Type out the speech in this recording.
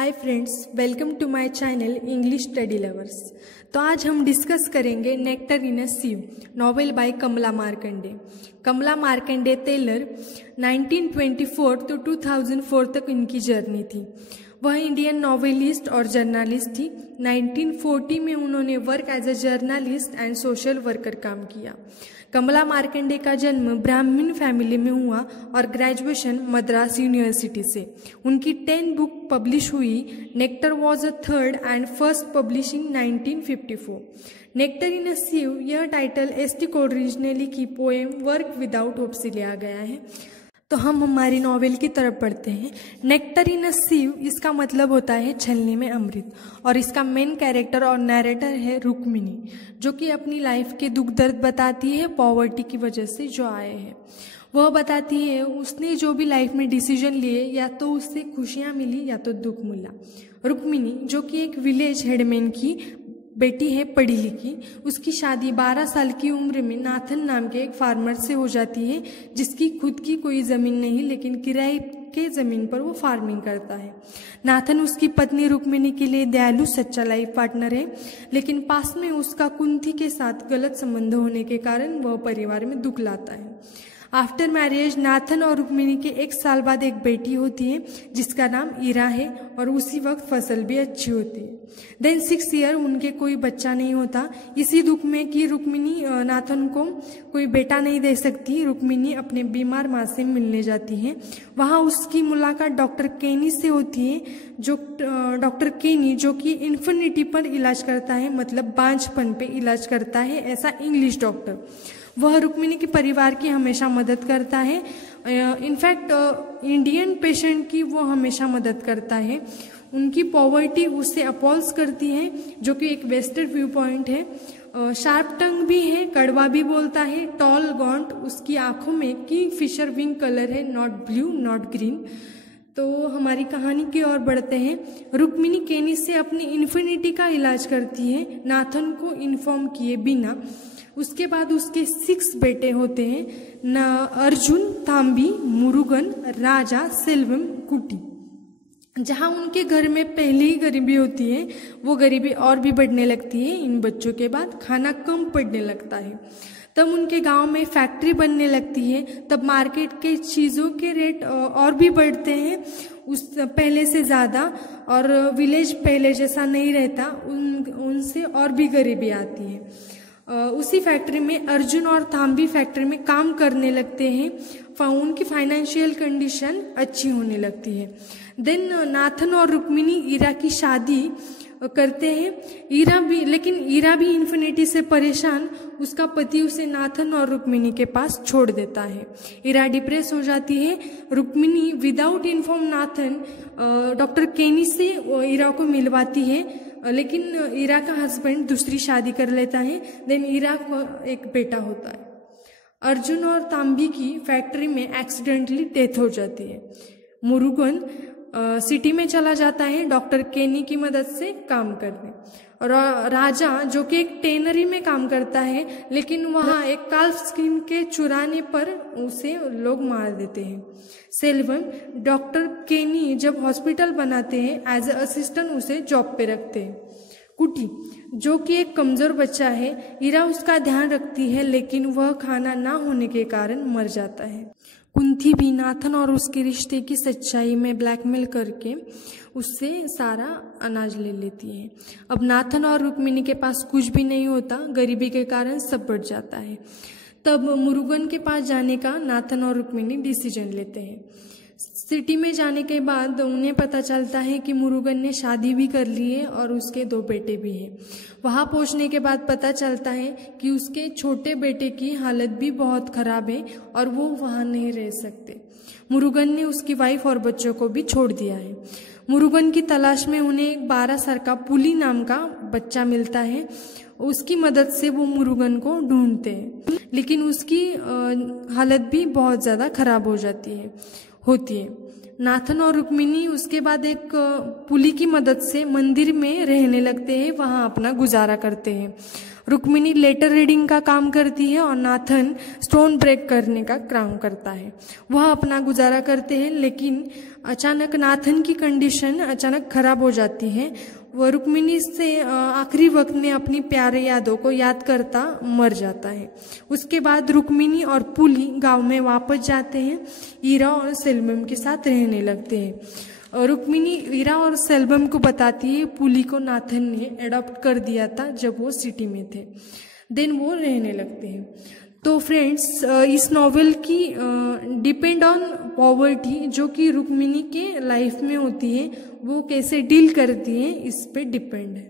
Hi friends, welcome to my channel English study lovers. तो आज हम डिस्कस करेंगे nectar in a sieve, novel by Kamala Markandaya. Kamala Markandaya Taylor 1924 to 2004 तक इनकी जर्नी थी। वह इंडियन नॉवेलिस्ट और जर्नलिस्ट थी। 1940 में उन्होंने work as a journalist and social worker काम किया। कमला मार्कंडे का जन्म ब्राह्मण फैमिली में हुआ और ग्रेजुएशन मद्रास यूनिवर्सिटी से। उनकी 10 बुक पब्लिश हुई। Nectar was a third and first publishing 1954। Nectar in a sieve यह टाइटल एस.टी. कोलरिज की पोएम वर्क विदाउट होप से लिया गया है। तो हम हमारी नॉवेल की तरफ पढ़ते हैं। नेक्टर इन अ सीव, इसका मतलब होता है छलनी में अमृत, और इसका मेन कैरेक्टर और नैरेटर है रुक्मिणी, जो कि अपनी लाइफ के दुख दर्द बताती है पॉवर्टी की वजह से जो आए हैं। वह बताती है उसने जो भी लाइफ में डिसीजन लिए, या तो उससे खुशियाँ मिली या तो दुख मिला। रुक्मिणी, जो कि एक विलेज हेडमैन की बेटी है, पढ़ी लिखी, उसकी शादी 12 साल की उम्र में नाथन नाम के एक फार्मर से हो जाती है, जिसकी खुद की कोई ज़मीन नहीं, लेकिन किराए के ज़मीन पर वो फार्मिंग करता है। नाथन उसकी पत्नी रुक्मिणी के लिए दयालु सच्चा लाइफ पार्टनर है, लेकिन पास में उसका कुंती के साथ गलत संबंध होने के कारण वह परिवार में दुख लाता है। आफ्टर मैरिज नाथन और रुक्मिणी के 1 साल बाद एक बेटी होती है जिसका नाम ईरा है, और उसी वक्त फसल भी अच्छी होती है। देन 6 ईयर उनके कोई बच्चा नहीं होता। इसी दुख में कि रुक्मिणी नाथन को कोई बेटा नहीं दे सकती, रुक्मिणी अपने बीमार माँ से मिलने जाती है। वहाँ उसकी मुलाकात डॉक्टर केनी से होती है, जो डॉक्टर केनी जो कि इन्फर्टिलिटी पर इलाज करता है, मतलब बांझपन पे इलाज करता है, ऐसा इंग्लिश डॉक्टर। वह रुक्मिणी के परिवार की हमेशा मदद करता है। इनफैक्ट इंडियन पेशेंट की वो हमेशा मदद करता है। उनकी पॉवर्टी उससे अपोज करती है, जो कि एक वेस्टर्न व्यू पॉइंट है। शार्प टंग भी है, कड़वा भी बोलता है, टॉल गॉन्ट, उसकी आंखों में किंग फिशर विंग कलर है, नॉट ब्लू नॉट ग्रीन। तो हमारी कहानी की ओर बढ़ते हैं। रुक्मिणी केनी से अपनी इन्फिनिटी का इलाज करती है, नाथन को इन्फॉर्म किए बिना। उसके बाद उसके 6 बेटे होते हैं, अर्जुन, तांबी, मुरुगन, राजा, सेल्वम, कुटी। जहाँ उनके घर में पहले ही गरीबी होती है, वो गरीबी और भी बढ़ने लगती है। इन बच्चों के बाद खाना कम पड़ने लगता है। तब उनके गांव में फैक्ट्री बनने लगती है। तब मार्केट के चीज़ों के रेट और भी बढ़ते हैं उस पहले से ज़्यादा, और विलेज पहले जैसा नहीं रहता, उनसे और भी गरीबी आती है। उसी फैक्ट्री में अर्जुन और तांबी फैक्ट्री में काम करने लगते हैं। उनकी फाइनेंशियल कंडीशन अच्छी होने लगती है। देन नाथन और रुक्मिणी ईरा की शादी करते हैं। लेकिन ईरा भी इन्फिनिटी से परेशान, उसका पति उसे नाथन और रुक्मिणी के पास छोड़ देता है। ईरा डिप्रेस हो जाती है। Rukmini without inform Nathan doctor केनी से ईरा को मिलवाती है, लेकिन ईरा का हस्बैंड दूसरी शादी कर लेता है। देन ईरा को एक बेटा होता है। अर्जुन और तांबी की फैक्ट्री में एक्सीडेंटली डेथ हो जाती है। मुरुगन सिटी में चला जाता है डॉक्टर केनी की मदद से काम करने, और राजा जो कि एक टेनरी में काम करता है, लेकिन वहाँ एक काल्फ स्किन के चुराने पर उसे लोग मार देते हैं। सेल्वम, डॉक्टर केनी जब हॉस्पिटल बनाते हैं, एज ए असिस्टेंट उसे जॉब पे रखते हैं। कुटी, जो कि एक कमजोर बच्चा है, ईरा उसका ध्यान रखती है, लेकिन वह खाना ना होने के कारण मर जाता है। कुंती भी नाथन और उसके रिश्ते की सच्चाई में ब्लैकमेल करके उससे सारा अनाज ले लेती है। अब नाथन और रुक्मिणी के पास कुछ भी नहीं होता, गरीबी के कारण सब बढ़ जाता है। तब मुरुगन के पास जाने का नाथन और रुक्मिणी डिसीजन लेते हैं। सिटी में जाने के बाद उन्हें पता चलता है कि मुरुगन ने शादी भी कर ली है और उसके 2 बेटे भी हैं। वहाँ पहुँचने के बाद पता चलता है कि उसके छोटे बेटे की हालत भी बहुत ख़राब है और वो वहाँ नहीं रह सकते। मुरुगन ने उसकी वाइफ और बच्चों को भी छोड़ दिया है। मुरुगन की तलाश में उन्हें एक 12 साल का पुली नाम का बच्चा मिलता है। उसकी मदद से वो मुरुगन को ढूंढते हैं, लेकिन उसकी हालत भी बहुत ज़्यादा खराब होती है। नाथन और रुक्मिणी उसके बाद एक पुली की मदद से मंदिर में रहने लगते हैं, वहाँ अपना गुजारा करते हैं। रुक्मिणी लेटर रीडिंग का काम करती है और नाथन स्टोन ब्रेक करने का काम करता है। वह अपना गुजारा करते हैं, लेकिन अचानक नाथन की कंडीशन अचानक खराब हो जाती है। वह रुक्मिणी से आखिरी वक्त में अपनी प्यारे यादों को याद करता मर जाता है। उसके बाद रुक्मिणी और पुली गांव में वापस जाते हैं, ईरा और सेल्वम के साथ रहने लगते हैं। रुक्मिणी ईरा और सेल्वम को बताती है पुली को नाथन ने एडॉप्ट कर दिया था जब वो सिटी में थे। देन वो रहने लगते हैं। तो फ्रेंड्स, इस नॉवेल की डिपेंड ऑन पॉवर्टी जो कि रुक्मिणी के लाइफ में होती है, वो कैसे डील करती है इस पे डिपेंड है।